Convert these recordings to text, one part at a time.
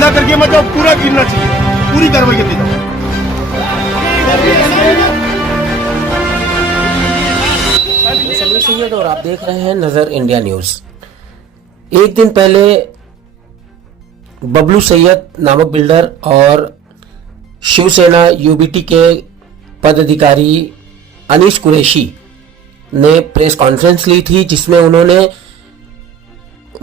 आधा करके मत जाओ, पूरा गिरना चाहिए, पूरी कार्रवाई करते जाओ। समीर सैयद और आप देख रहे हैं नजर इंडिया न्यूज। एक दिन पहले बबलू सैयद नामक बिल्डर और शिवसेना यूबीटी के पदाधिकारी अनीश कुरैशी ने प्रेस कॉन्फ्रेंस ली थी, जिसमें उन्होंने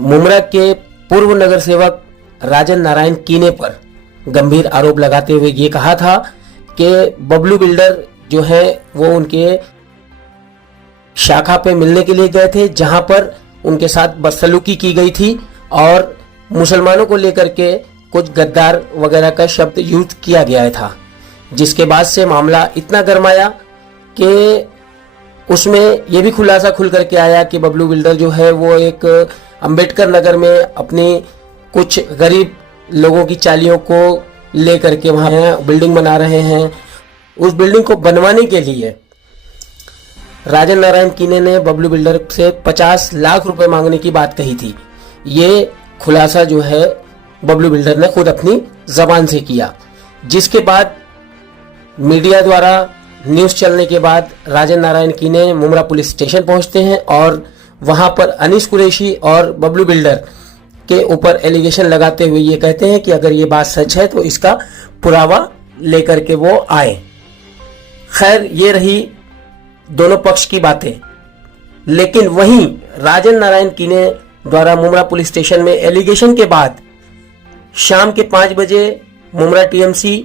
मुमरा के पूर्व नगर सेवक राजन नारायण कीने पर गंभीर आरोप लगाते हुए ये कहा था कि बबलू बिल्डर जो है वो उनके शाखा पे मिलने के लिए गए थे, जहां पर उनके साथ बदसलूकी की गई थी और मुसलमानों को लेकर के कुछ गद्दार वगैरह का शब्द यूज किया गया था, जिसके बाद से मामला इतना गर्माया कि उसमें यह भी खुलासा खुल करके आया कि बबलू बिल्डर जो है वो एक अंबेडकर नगर में अपनी कुछ गरीब लोगों की चालियों को लेकर के वहाँ बिल्डिंग बना रहे हैं। उस बिल्डिंग को बनवाने के लिए राजन नारायण कीने ने बबलू बिल्डर से 50 लाख रुपए मांगने की बात कही थी। ये खुलासा जो है बबलू बिल्डर ने खुद अपनी जबान से किया, जिसके बाद मीडिया द्वारा न्यूज चलने के बाद राजन नारायण कीने मुमरा पुलिस स्टेशन पहुंचते हैं और वहां पर अनीश कुरैशी और बबलू बिल्डर के ऊपर एलिगेशन लगाते हुए ये कहते हैं कि अगर ये बात सच है तो इसका पुरावा लेकर के वो आए। खैर, ये रही दोनों पक्ष की बातें, लेकिन वहीं राजन नारायण कीने द्वारा मुमरा पुलिस स्टेशन में एलिगेशन के बाद शाम के 5 बजे मुमरा टीएमसी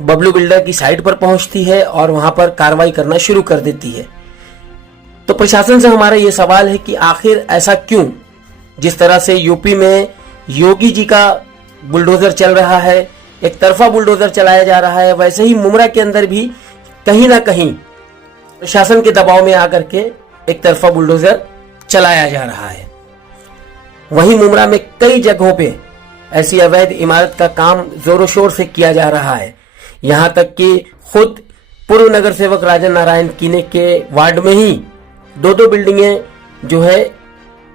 बबलू बिल्डर की साइट पर पहुंचती है और वहां पर कार्रवाई करना शुरू कर देती है। तो प्रशासन से हमारा यह सवाल है कि आखिर ऐसा क्यों? जिस तरह से यूपी में योगी जी का बुलडोजर चल रहा है, एक तरफा बुलडोजर चलाया जा रहा है, वैसे ही मुमरा के अंदर भी कहीं ना कहीं प्रशासन के दबाव में आकर के एक तरफा बुलडोजर चलाया जा रहा है। वहीं मुमरा में कई जगहों पे ऐसी अवैध इमारत का काम जोरों शोर से किया जा रहा है। यहां तक कि खुद पूर्व नगर सेवक राजन नारायण कीने के वार्ड में ही 2-2 बिल्डिंगें जो है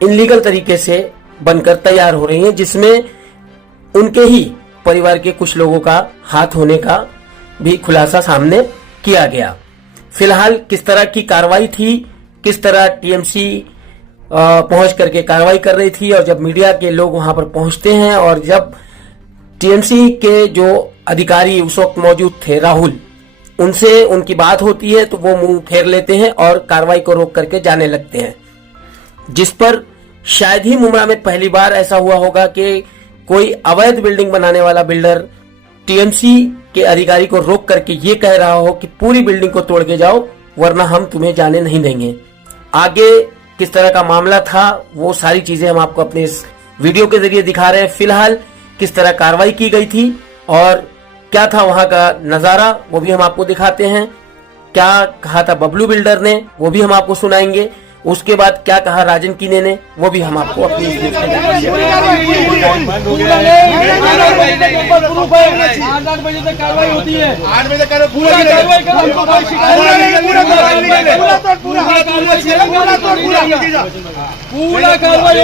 इनलीगल तरीके से बनकर तैयार हो रही हैं, जिसमें उनके ही परिवार के कुछ लोगों का हाथ होने का भी खुलासा सामने किया गया। फिलहाल किस तरह की कार्रवाई थी, किस तरह टीएमसी पहुंच करके कार्रवाई कर रही थी, और जब मीडिया के लोग वहां पर पहुंचते हैं और जब टीएमसी के जो अधिकारी उस वक्त मौजूद थे राहुल, उनसे उनकी बात होती है तो वो मुंह फेर लेते हैं और कार्रवाई को रोक करके जाने लगते हैं, जिस पर शायद ही मुमरा में पहली बार ऐसा हुआ होगा कि कोई अवैध बिल्डिंग बनाने वाला बिल्डर टीएमसी के अधिकारी को रोक करके ये कह रहा हो कि पूरी बिल्डिंग को तोड़ के जाओ वरना हम तुम्हें जाने नहीं देंगे। आगे किस तरह का मामला था वो सारी चीजें हम आपको अपने इस वीडियो के जरिए दिखा रहे हैं। फिलहाल किस तरह कार्रवाई की गई थी और क्या था वहां का नजारा वो भी हम आपको दिखाते हैं। क्या कहा था बबलू बिल्डर ने वो भी हम आपको सुनाएंगे। उसके बाद क्या कहा राजन कीने ने वो भी हम आपको अपनी 8 बजे तक कार्रवाई होती है। 8 बजे तक पूरा कार्रवाई करो, हमको कोई शिकायत पूरा कार्रवाई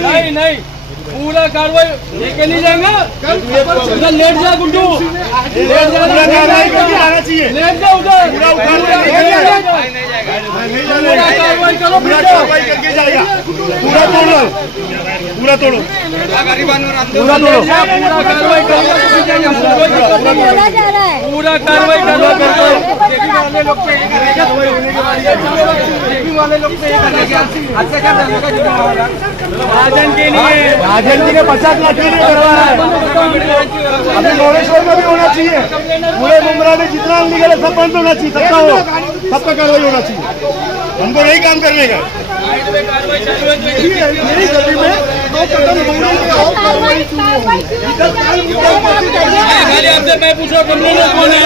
नहीं नहीं पूरा कार्रवाई लेके नहीं जाएगा। लेट जा गुड्डू, लेट जा, लेट जा उधर, पूरा कार्रवाई करो, पूरा करके जाएगा। पूरा तोड़ो, पूरा तोड़ो, पूरा तोड़ो, कार्रवाई करो, पूरा कार्रवाई राजन के लिए, राजन जी ने 50 लाख के लिए करवा है। अभी लोडेश्वर में भी होना चाहिए, पूरे मुमरा में जितना निकले सब बंद होना चाहिए, सबका हो, सबका कार्रवाई होना चाहिए। हमको नहीं काम करने का। मेरी गली में 2 कदम होने मैं पूछा कंप्लेनर कौन है?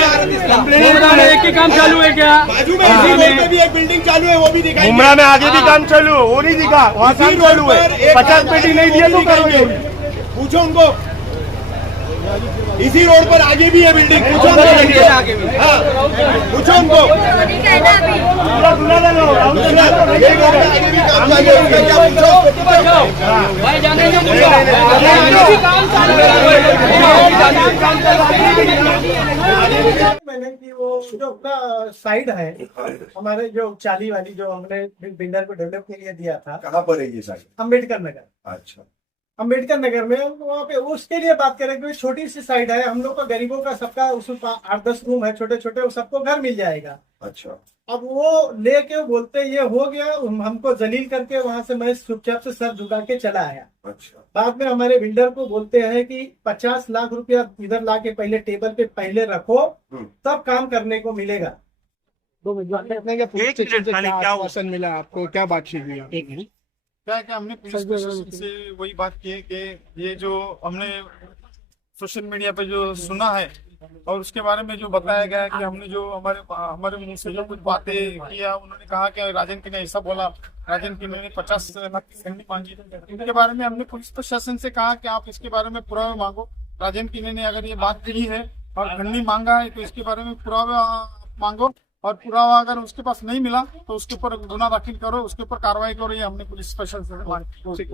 कंप्लेनर एक ही काम चालू है क्या? बाजू में भी एक बिल्डिंग चालू है, वो भी दिखाई। मुमरा में आगे भी काम चालू है, वो नहीं दिखा, वहाँ काम चालू है। 50 पेटी नहीं दिया तो करोगे, पूछो उनको। इसी रोड पर आगे भी है बिल्डिंग, पूछो उनको, पूछो उनको। भाई जाने दो मुझे। आगे भी काम चालू है। मैंने कि वो जो अपना साइड है हमारे जो चाली वाली जो हमने बिल्डर को डेवलप के लिए दिया था, कहाँ पर है ये साइड? अम्बेडकर नगर। अच्छा, अम्बेडकर नगर में वहाँ पे उसके लिए बात करें कि छोटी सी साइड है, हम लोग का गरीबों का सबका उसमें 8-10 रूम है छोटे छोटे, वो सबको घर मिल जाएगा। अच्छा, अब वो लेके बोलते ये हो गया, हमको जलील करके वहां से मैं चुपचाप से सर झुका के चला आया। अच्छा, बाद में हमारे बिल्डर को बोलते हैं कि 50 लाख रुपया इधर ला के पहले टेबल पे पहले रखो, तब काम करने को मिलेगा। 2 मिनट क्या आश्वासन मिला आपको, क्या बातचीत हुई? एक मिनट। क्या है कि हमने पुलिस प्रशासन से वही बात की है कि ये जो हमने सोशल मीडिया पे जो सुना है और उसके बारे में जो बताया गया है कि हमने जो हमारे मुंह से जो कुछ बातें किया, उन्होंने कहा कि राजन की ने ऐसा बोला, राजन की ने 50 लाख की सैलरी मांगी। इनके बारे में हमने पुलिस प्रशासन से कहा कि आप इसके बारे में पुरावा मांगो। राजन की ने अगर ये बात कही है और खंडनी मांगा है तो इसके बारे में पुरावा मांगो, और पुरावा अगर उसके पास नहीं मिला तो उसके ऊपर गुना दाखिल करो, उसके ऊपर कार्रवाई करो। ये हमने पुलिस प्रशासन से मांग की।